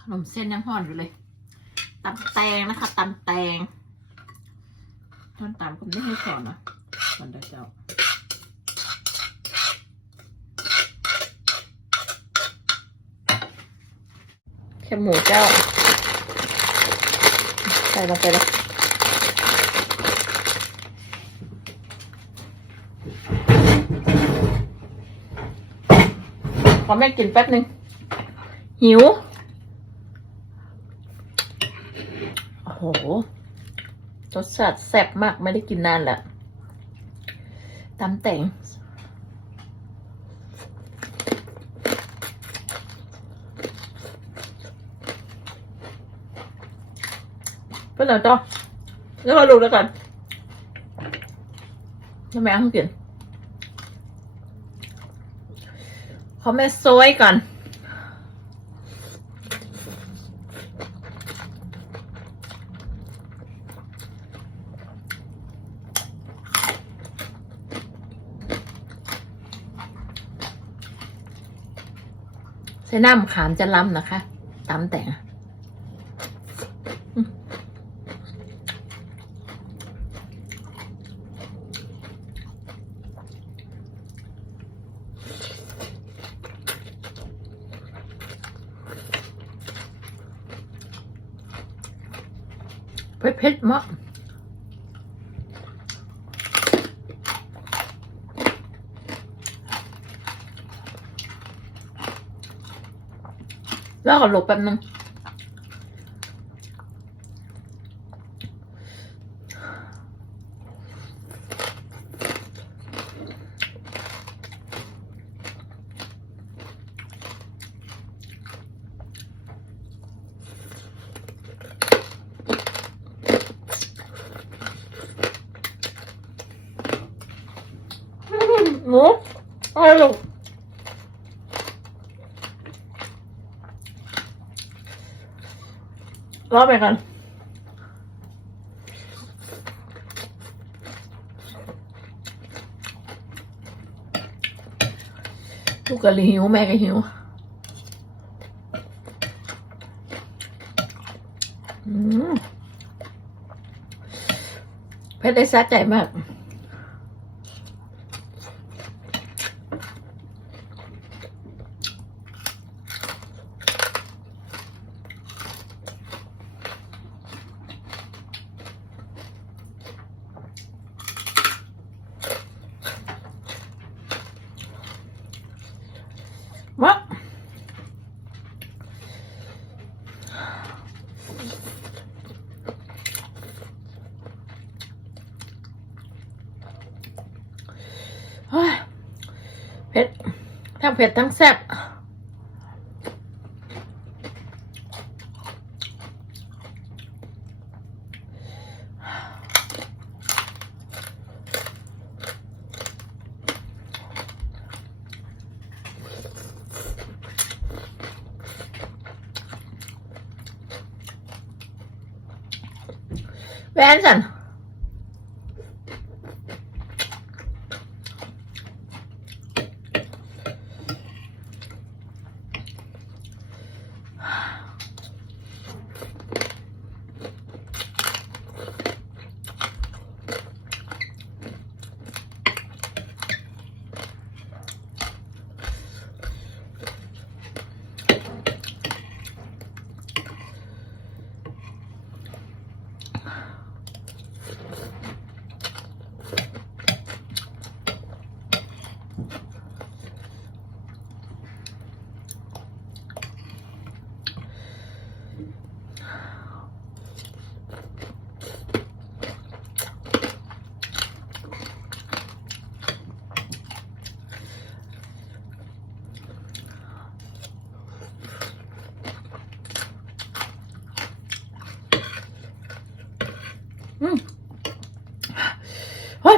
ขนมเส้นยังห่อนอยู่เลยตำแตงนะคะตำแตงตอนตำผมไม่ให้สอนนะสอนได้เจ้าแคบหมูเจ้า ใส่ลงไปเลยขอแม่กินแป๊บหนึ่งหิว โหรสชาติแซ่บมากไม่ได้กินนานแหละตำแต่งเพื่อนต่อแล้วมาดูแล้วกันทำไมต้องกินขอแม่ซวยก่อน ใส่น้ำขามจะล้ำนะคะตำแต่งเผ็ดเผ็ดมาก แล้วก็หลบแป๊บนึงหมูอะไรลูกรอไปกันลูกกะหิว แม่ก็หิวอืมเพชรได้สะใจมาก วะเฮ้ยเผ็ดทั้งเผ็ดทั้งแซ่บ แ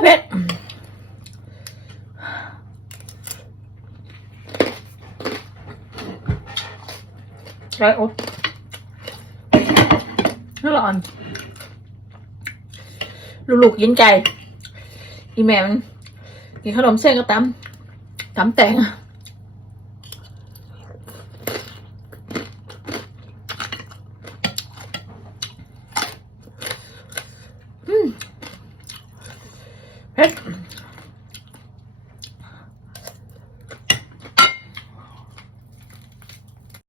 เฮ้ยเผ็ดใช่โอ๊ตนี่ร้อนลูกๆกินใจ อีแม่มันกินขนมเส้นก็ตำตำแตง Okay.